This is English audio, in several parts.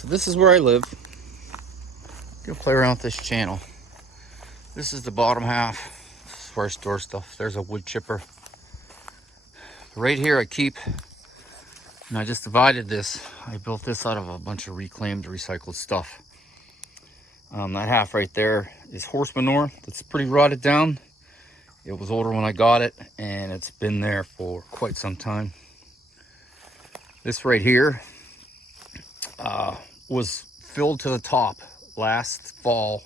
So this is where I live. Gonna play around with this channel. This is the bottom half. This is where I store stuff. There's a wood chipper. Right here I keep, and I just divided this. I built this out of a bunch of reclaimed, recycled stuff. That half right there is horse manure that's pretty rotted down. It was older when I got it, and it's been there for quite some time. This right here was filled to the top last fall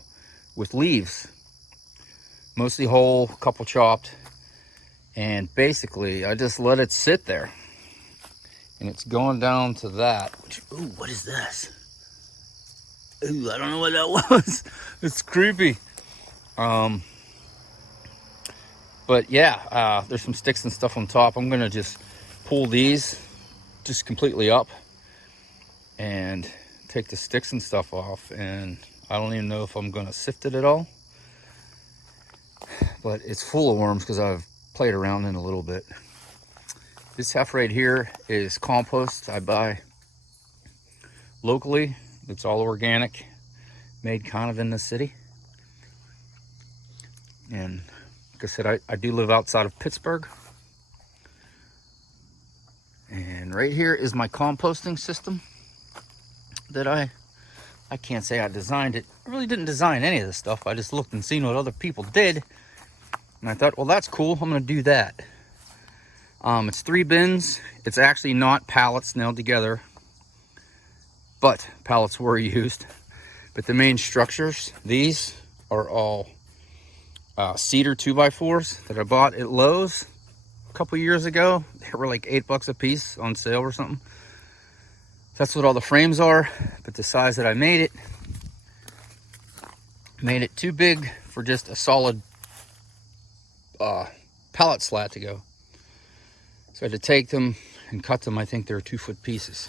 with leaves, mostly whole, a couple chopped, and basically I just let it sit there, and it's going down to that. Which, ooh, what is this? Ooh, I don't know what that was. It's creepy. But yeah, there's some sticks and stuff on top. I'm gonna just pull these just completely up and take the sticks and stuff off, and I don't even know if I'm gonna sift it at all, but it's full of worms because I've played around in a little bit. This half right here is compost I buy locally. It's all organic, made kind of in the city. And like I said, I do live outside of Pittsburgh. And right here is my composting system that I can't say I designed it. I really didn't design any of this stuff. I just looked and seen what other people did, and I thought, well, that's cool, I'm gonna do that. It's 3 bins. It's actually not pallets nailed together, but pallets were used. But the main structures, these are all cedar 2x4s that I bought at Lowe's a couple years ago. They were like $8 a piece on sale or something. That's what all the frames are, but the size that I made it too big for just a solid pallet slat to go. So I had to take them and cut them. I think they're 2-foot pieces,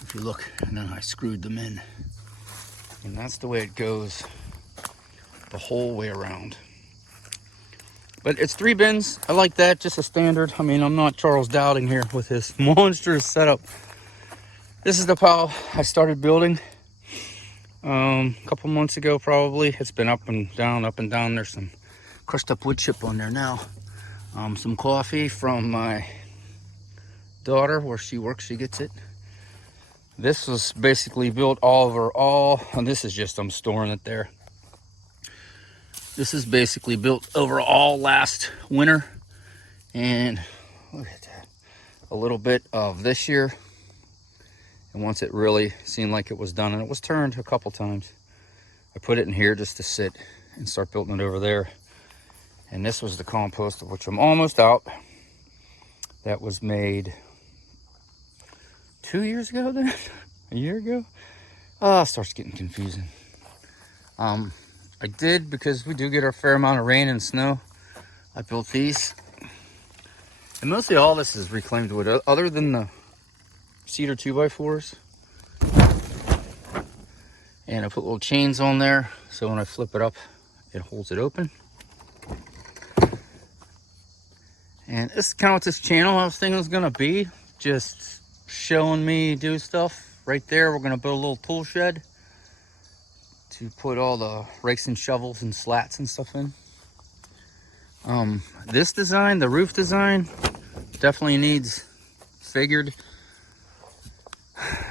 if you look, and then I screwed them in. And that's the way it goes the whole way around. But it's 3 bins. I like that, just a standard. I mean, I'm not Charles Dowding here with his monstrous setup. This is the pile I started building a couple months ago, probably. It's been up and down, up and down. There's some crushed up wood chip on there now. Some coffee from my daughter, where she works, she gets it. This was basically built and this is just, I'm storing it there. This is basically built overall last winter, and look at that, a little bit of this year. And once it really seemed like it was done, and it was turned a couple times, I put it in here just to sit and start building it over there. And this was the compost, of which I'm almost out. That was made 2 years ago then? A year ago? It starts getting confusing. I did, because we do get our fair amount of rain and snow, I built these. And mostly all this is reclaimed wood, other than the cedar 2x4s. And I put little chains on there, so when I flip it up, it holds it open. And this is kind of what this channel I was thinking was gonna be, just showing me do stuff. Right there, we're gonna build a little tool shed to put all the rakes and shovels and slats and stuff in. This design, the roof design, definitely needs figured.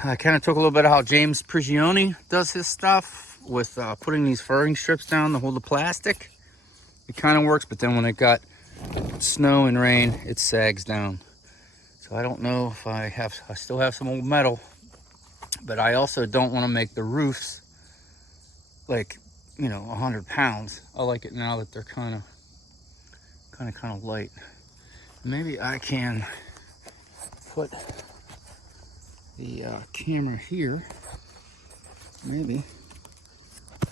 I kind of took a little bit of how James Prigioni does his stuff with putting these furring strips down to hold the plastic. It kind of works, but then when it got snow and rain, it sags down. So I don't know if I still have some old metal, but I also don't want to make the roofs like, 100 pounds. I like it now that they're kind of light. Maybe I can put the camera here. Maybe.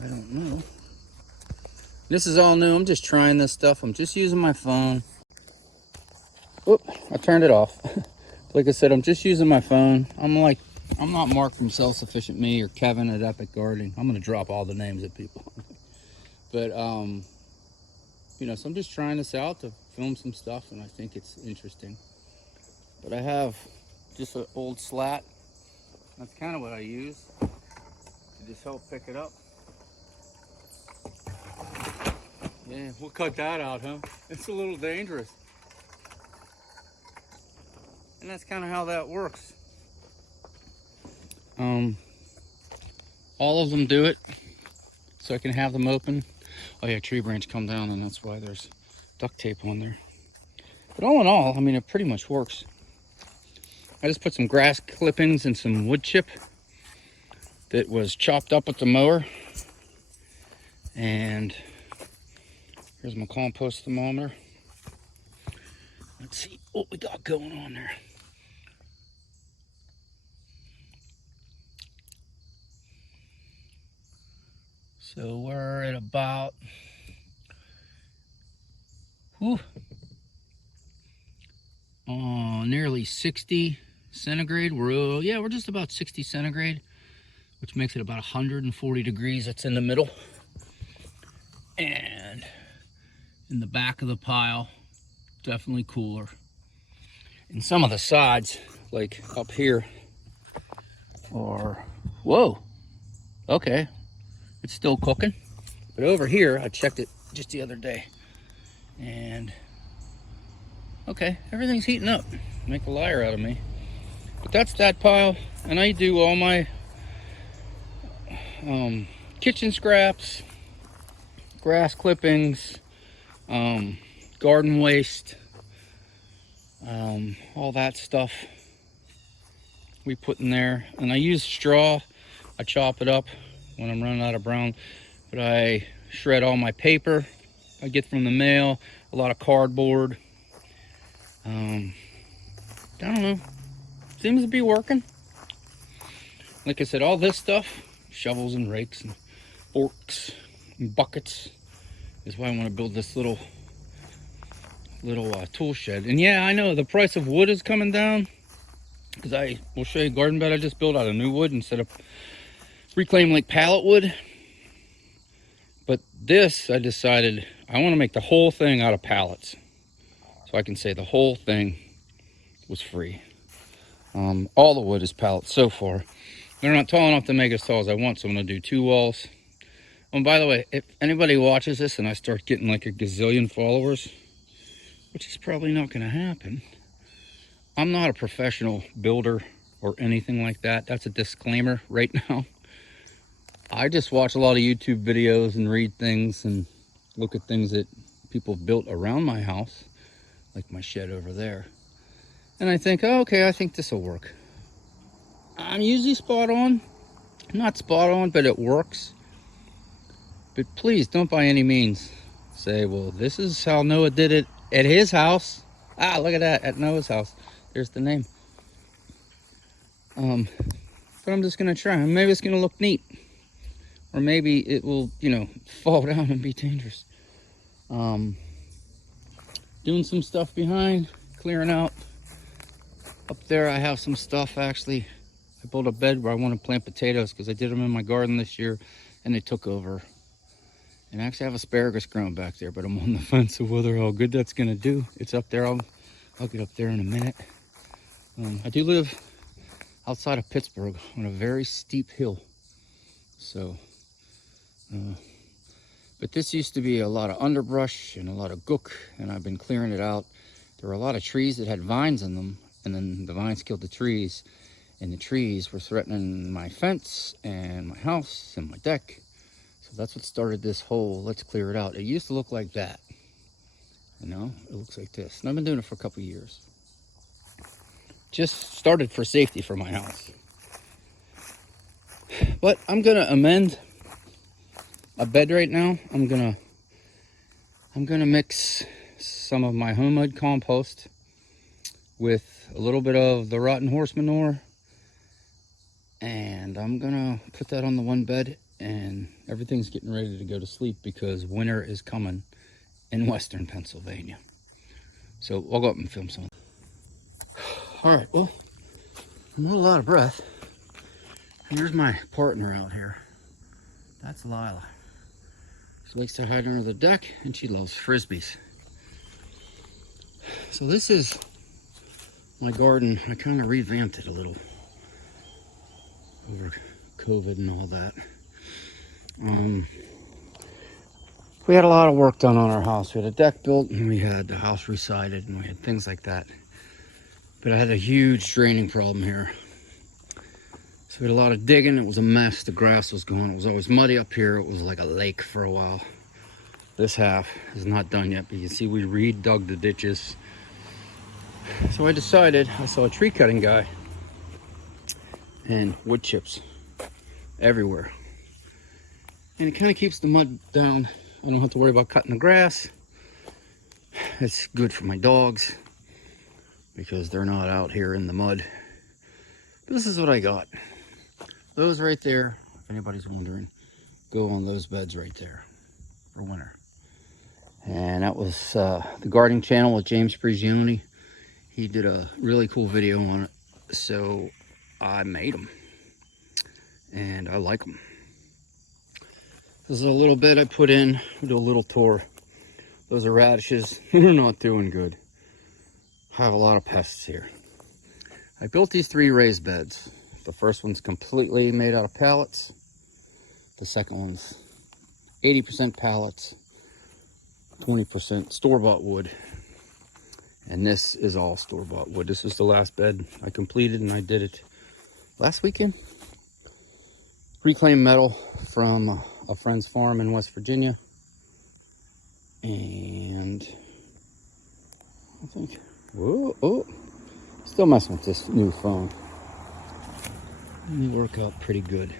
I don't know. This is all new. I'm just trying this stuff. I'm just using my phone. Oop, I turned it off. Like I said, I'm just using my phone. I'm not Mark from Self-Sufficient Me or Kevin at Epic Gardening. I'm going to drop all the names of people. But, so I'm just trying this out to film some stuff, and I think it's interesting. But I have just an old slat That's kind of what I use to just help pick it up. Yeah, we'll cut that out, huh? It's a little dangerous. And that's kind of how that works. All of them do it, so I can have them open. Oh yeah, tree branch come down, and that's why there's duct tape on there. But all in all, I mean, it pretty much works. I just put some grass clippings and some wood chip that was chopped up with the mower. And here's my compost thermometer. Let's see what we got going on there. So we're at about, nearly 60 centigrade. We're just about 60 centigrade, which makes it about 140 degrees. That's in the middle. And in the back of the pile, definitely cooler. And some of the sides, like up here, are, whoa, okay, it's still cooking. But over here, I checked it just the other day, and okay, everything's heating up. Make a liar out of me. But that's that pile, and I do all my kitchen scraps, grass clippings, garden waste, all that stuff we put in there. And I use straw. I chop it up when I'm running out of brown, but I shred all my paper I get from the mail, a lot of cardboard. I don't know, seems to be working. Like I said, all this stuff, shovels and rakes and forks and buckets, is why I want to build this little tool shed. And yeah, I know the price of wood is coming down, because I will show you a garden bed I just built out of new wood instead of reclaimed like pallet wood. But this, I decided I want to make the whole thing out of pallets, so I can say the whole thing was free. All the wood is pallets so far. They're not tall enough to make as tall as I want, so I'm going to do 2 walls. And by the way, if anybody watches this and I start getting like a gazillion followers, which is probably not going to happen, I'm not a professional builder or anything like that. That's a disclaimer right now. I just watch a lot of YouTube videos and read things and look at things that people have built around my house, like my shed over there. And I think, oh, okay, I think this will work. I'm usually spot on. Not spot on, but it works. But please don't by any means say, well, this is how Noah did it at his house. Ah, look at that, at Noah's house. There's the name. But I'm just gonna try. Maybe it's gonna look neat. Or maybe it will, fall down and be dangerous. Doing some stuff behind, clearing out. Up there I have some stuff actually. I built a bed where I want to plant potatoes because I did them in my garden this year and they took over. And I actually have asparagus growing back there, but I'm on the fence of whether how good that's gonna do. It's up there, I'll get up there in a minute. I do live outside of Pittsburgh on a very steep hill. So, but this used to be a lot of underbrush and a lot of gook, and I've been clearing it out. There were a lot of trees that had vines in them, and then the vines killed the trees, and the trees were threatening my fence and my house and my deck. So that's what started this whole, let's clear it out. It used to look like that, it looks like this. And I've been doing it for a couple of years. Just started for safety for my house. But I'm gonna amend a bed right now. I'm gonna mix some of my homemade compost with a little bit of the rotten horse manure, and I'm gonna put that on the one bed, and everything's getting ready to go to sleep because winter is coming in western Pennsylvania. So I'll go up and film some. All right, well, I'm a little out of breath. Here's my partner out here. That's Lila. She likes to hide under the deck, and she loves frisbees. So this is my garden. I kind of revamped it a little. over COVID and all that. We had a lot of work done on our house. We had a deck built, and we had the house resided, and we had things like that. But I had a huge draining problem here. So we had a lot of digging. It was a mess. The grass was gone. It was always muddy up here. It was like a lake for a while. This half is not done yet, but you can see we redug the ditches. So I decided, I saw a tree cutting guy and wood chips everywhere. And it kind of keeps the mud down. I don't have to worry about cutting the grass. It's good for my dogs because they're not out here in the mud. This is what I got. Those right there, if anybody's wondering, go on those beds right there for winter. And that was the gardening channel with James Prigioni. He did a really cool video on it. So I made them. And I like them. This is a little bit I put in. We'll do a little tour. Those are radishes. They're not doing good. I have a lot of pests here. I built these 3 raised beds. The first one's completely made out of pallets. The second one's 80% pallets, 20% store-bought wood. And this is all store-bought wood. This is the last bed I completed, and I did it last weekend. Reclaimed metal from a friend's farm in West Virginia. And I think, whoa, oh, still messing with this new phone. They work out pretty good.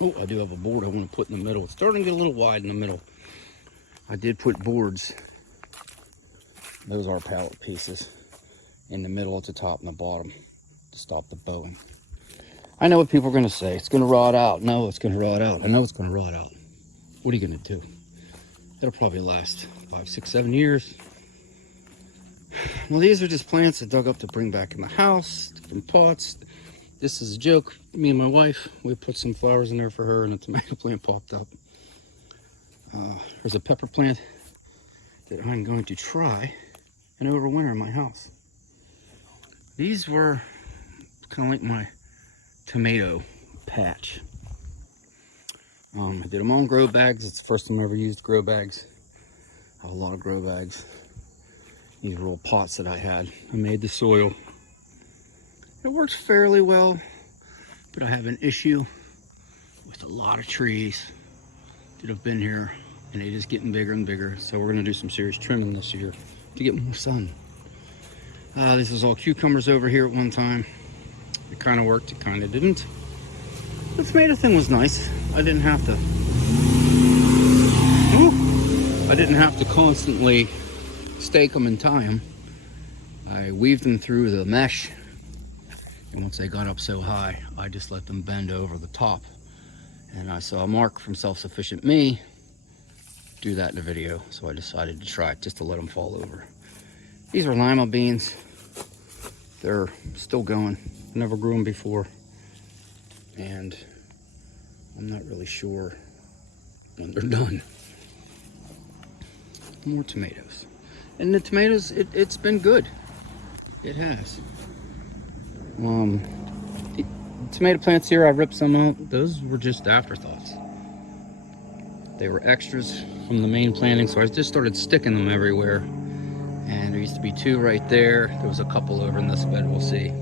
Oh, I do have a board I want to put in the middle. It's starting to get a little wide in the middle. I did put boards. Those are pallet pieces in the middle at the top and the bottom to stop the bowing. I know what people are going to say. It's going to rot out. No, it's going to rot out. I know it's going to rot out. What are you going to do? It'll probably last 5, 6, 7 years. Well, these are just plants I dug up to bring back in the house, different pots. This is a joke. Me and my wife, we put some flowers in there for her, and a tomato plant popped up. There's a pepper plant that I'm going to try and overwinter in my house. These were kind of like my tomato patch. I did them on grow bags. It's the first time I ever used grow bags. I have a lot of grow bags. These were all pots that I had. I made the soil. It works fairly well, but I have an issue with a lot of trees that have been here, and it is getting bigger and bigger. So we're gonna do some serious trimming this year to get more sun. This was all cucumbers over here at one time. It kind of worked, it kind of didn't. The tomato thing was nice. I didn't have to constantly stake them and tie them. I weaved them through the mesh, and once they got up so high, I just let them bend over the top. And I saw Mark from Self-Sufficient Me do that in a video, so I decided to try it just to let them fall over. These are Lima beans. They're still going. Never grew them before, and I'm not really sure when they're done. More tomatoes. And the tomatoes, it's been good. It has. The tomato plants here, I ripped some out. Those were just afterthoughts. They were extras from the main planting, so I just started sticking them everywhere. And there used to be 2 right there. There was a couple over in this bed, we'll see.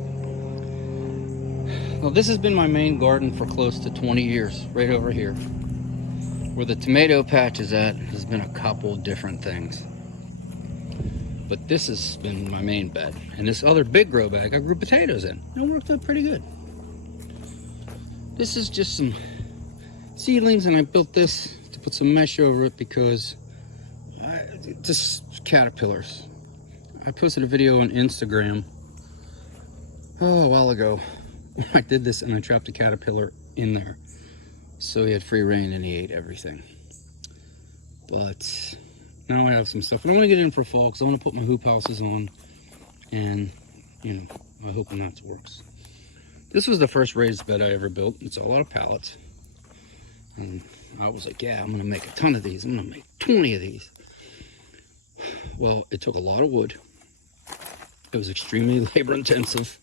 Well, this has been my main garden for close to 20 years, right over here. Where the tomato patch is at has been a couple different things. But this has been my main bed. And this other big grow bag I grew potatoes in. It worked out pretty good. This is just some seedlings, and I built this to put some mesh over it because just caterpillars. I posted a video on Instagram a while ago. I did this and I trapped a caterpillar in there. So he had free reign and he ate everything. But now I have some stuff. And I want to get in for fall because I want to put my hoop houses on. And, you know, I hope that works. This was the first raised bed I ever built. It's a lot of pallets. And I was like, yeah, I'm going to make a ton of these. I'm going to make 20 of these. Well, it took a lot of wood. It was extremely labor intensive.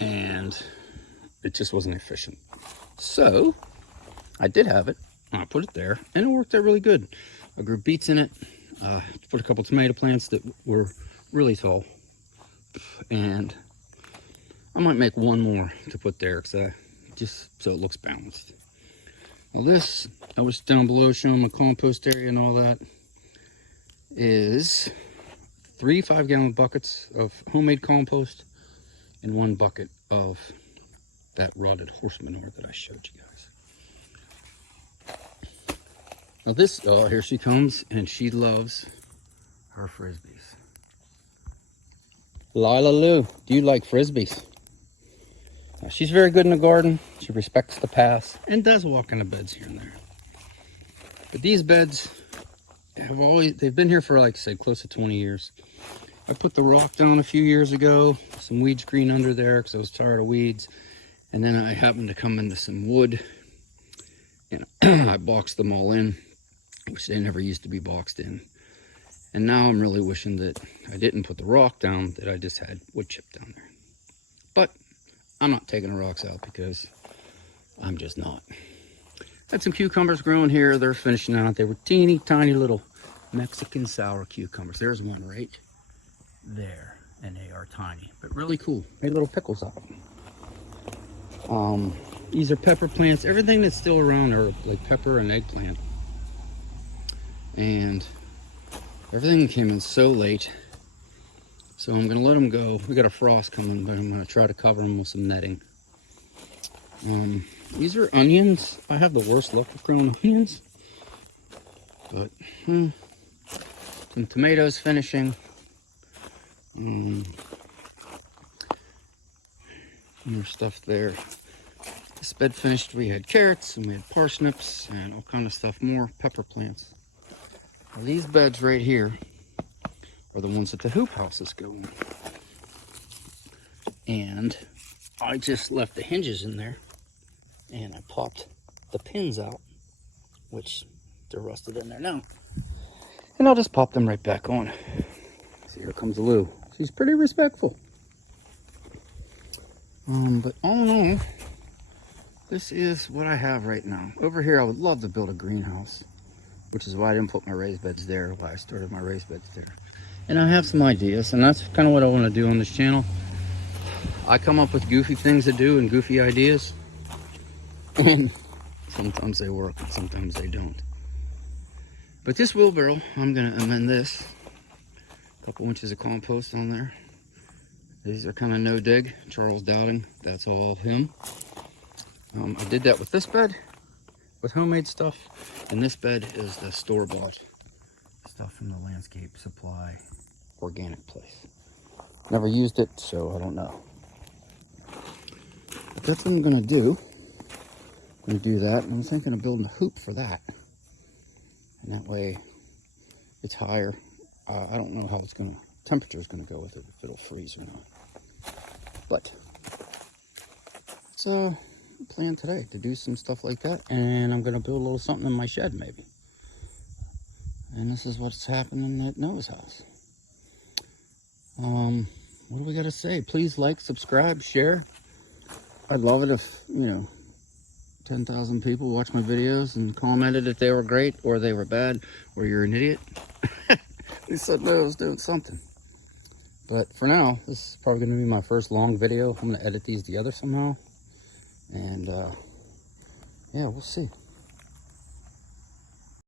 And it just wasn't efficient. So I did have it. I put it there, and it worked out really good. I grew beets in it. Put a couple tomato plants that were really tall, and I might make one more to put there, just so it looks balanced. Now this, I was down below showing my compost area and all that, is 3 5-gallon buckets of homemade compost and 1 bucket of that rotted horse manure that I showed you guys. Now this, oh, here she comes, and she loves her frisbees. Lila Lou, do you like frisbees? Now, she's very good in the garden. She respects the paths and does walk in the beds here and there. But these beds they've been here for, like I said, close to 20 years. I put the rock down a few years ago, some weed screen under there because I was tired of weeds. And then I happened to come into some wood, and I boxed them all in, which they never used to be boxed in. And now I'm really wishing that I didn't put the rock down, that I just had wood chip down there. But I'm not taking the rocks out because I'm just not. Had some cucumbers growing here. They're finishing out. They were teeny tiny little Mexican sour cucumbers. There's one right there, and they are tiny, but really cool. Made little pickles out of them. These are pepper plants. Everything that's still around are like pepper and eggplant. And everything came in so late, so I'm gonna let them go. We got a frost coming, but I'm gonna try to cover them with some netting. These are onions. I have the worst luck with growing onions, but some tomatoes finishing. More stuff there. This bed finished. We had carrots and we had parsnips and all kind of stuff. More pepper plants. Now, these beds right here are the ones that the hoop houses go in. And I just left the hinges in there, and I popped the pins out, which they're rusted in there now. And I'll just pop them right back on. So here comes Lou. She's pretty respectful. But all in all, this is what I have right now. Over here, I would love to build a greenhouse, which is why I didn't put my raised beds there, why I started my raised beds there. And I have some ideas, and that's kind of what I want to do on this channel. I come up with goofy things to do and goofy ideas. And sometimes they work and sometimes they don't. But this wheelbarrow, I'm going to amend this. A couple inches of compost on there. These are kind of no dig. Charles Dowding, that's all him. I did that with this bed, with homemade stuff. And this bed is the store-bought stuff from the Landscape Supply organic place. Never used it, so I don't know. But that's what I'm going to do. I'm going to do that, and I'm thinking of building a hoop for that. And that way, it's higher. I don't know how temperature is going to go with it, if it'll freeze or not. But it's a plan today to do some stuff like that, and I'm going to build a little something in my shed maybe. And this is what's happening at Noah's house. What do we got to say? Please like, subscribe, share. I'd love it if, 10,000 people watch my videos and commented if they were great or they were bad or you're an idiot. They said no, I was doing something. But for now, this is probably going to be my first long video. I'm going to edit these together somehow. And yeah, we'll see.